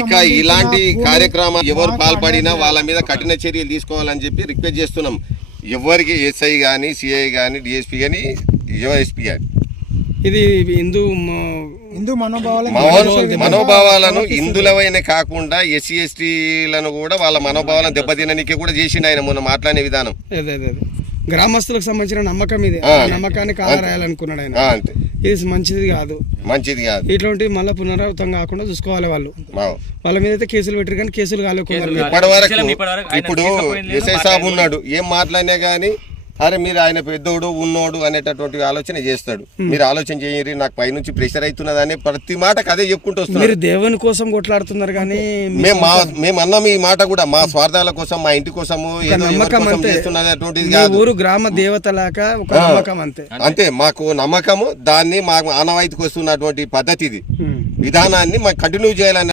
ఇక ఇలాంటి కార్యక్రమాలు ఎవరు పాల్పడినా వాళ్ళ మీద కఠిన చర్యలు తీసుకోవాలని చెప్పి రిక్వెస్ట్ చేస్తున్నాం. ఎవరికి ఎస్ఐ కానీ, సిఐ కానీ, డిఎస్పీ కానీ, ఎస్పీ కానీ ఇది హిందూ మనోభావాలను హిందులవైన కాకుండా ఎస్సీ ఎస్టీలను కూడా వాళ్ళ మనోభావాలను దెబ్బతినడానికి కూడా చేసిండు ఆయన మొన్న మాట్లాడే విధానం. గ్రామస్తులకు సంబంధించిన నమ్మకం ఇది, నమ్మకాన్ని కారాయాలనుకున్నాడు ఆయన. ఇది మంచిది కాదు. ఇట్లాంటి మళ్ళీ పునరావృతం కాకుండా చూసుకోవాలి వాళ్ళు. వాళ్ళ మీద అయితే కేసులు పెట్టారు కానీ కేసులు కాలేకుండా ఇప్పుడు ఎస్ఐ సాబ్ ఉన్నాడు, ఏం మాట్లాడినా గానీ అరే మీరు ఆయన పెద్దోడు ఉన్నోడు అనేటటువంటి ఆలోచన చేస్తాడు. మీరు ఆలోచన చేయరు, నాకు పైనుంచి ప్రెషర్ అవుతున్నది అనే ప్రతి మాటకు అదే చెప్పుకుంటూ వస్తున్నారు. మీరు దేవుని కోసం కొట్లాడుతున్నారు కానీ మేము అన్నాం ఈ మాట కూడా మా స్వార్థాల కోసం, మా ఇంటి కోసము ఊరు గ్రామ దేవత లాగా ఒక నమ్మకం అంతే. మాకు నమ్మకము, దాన్ని మాకు ఆనవాయితీకి వస్తున్నటువంటి పద్ధతి ఇది, విధానాన్ని మాకు కంటిన్యూ చేయాలని